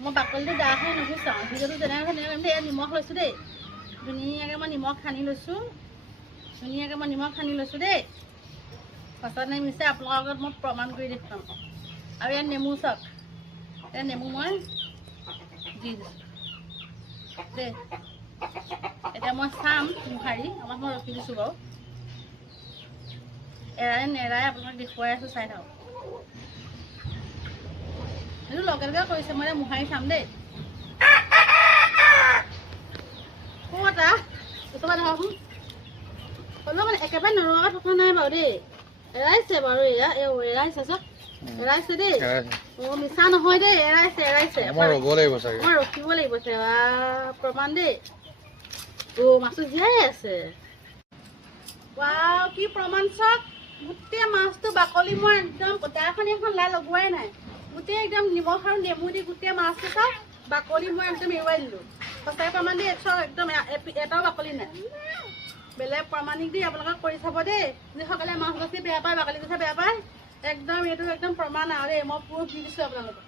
মই বাকলিটো দা খাই নুগুচাওঁ ভিডিঅ'টো যেনেকৈ দেই নিমখ লৈছোঁ দেই ধুনীয়াকৈ মই নিমখ সানি লৈছোঁ দেই সঁচা নে মিছে আপোনালোকৰ আগত মই প্ৰমাণ কৰি দেখুৱাম আৰু ইয়াত নেমু চাওক ইয়াত নেমু মই দি দিছোঁ দেই এতিয়া মই চাম মোহাৰি আমাক মই ৰখি দিছোঁ বাৰু এৰাই নেৰাই আপোনাক দেখুৱাই আছোঁ চাই থাকক এইটো লগে লগে কৰিছে মই মোহাৰি চাম দেই ক'তা ওচৰপৰা ধৰকচোন হ'লেও মানে একেবাৰে নৰৱাকৈ থকা নাই বাৰু দেই এৰাইছে বাৰু এয়া এৰাইছে চাওক এৰাইছে দেই অঁ মিছা নহয় দেই এৰাইছে মই ৰখিব লাগিব চাগে প্ৰমাণ দেই মাছটো জীয়াই আছে ৱাও কি প্ৰমাণ চাওক গোটেই মাছটো বাকলি মই একদম দাখন এখন লাই লগোৱাই নাই গোটেই একদম নিমখ আৰু নেমু দি গোটেই মাছটো চাওক বাকলি মই একদম এৰুৱাই দিলোঁ সঁচাই প্ৰমাণ দেই চাওক একদম এটাও বাকলি নাই বেলেগ প্ৰমাণিক দি আপোনালোকে কৰি চাব দেই যিসকলে মাছ বাছি বেয়া পায় বাকলি কথা বেয়া পায় একদম এইটো একদম প্ৰমাণ আৰু দেই মই প্ৰুফ দি দিছোঁ আপোনালোকক